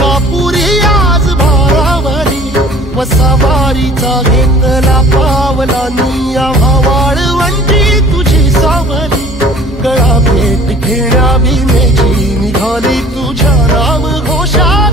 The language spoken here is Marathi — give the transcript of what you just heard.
मलकापुरी आज भारावरी वसावारीचा घेतला पावला निया वाळवंटी तुझी सावली गळा भेट घेण्या भीमेची निघाली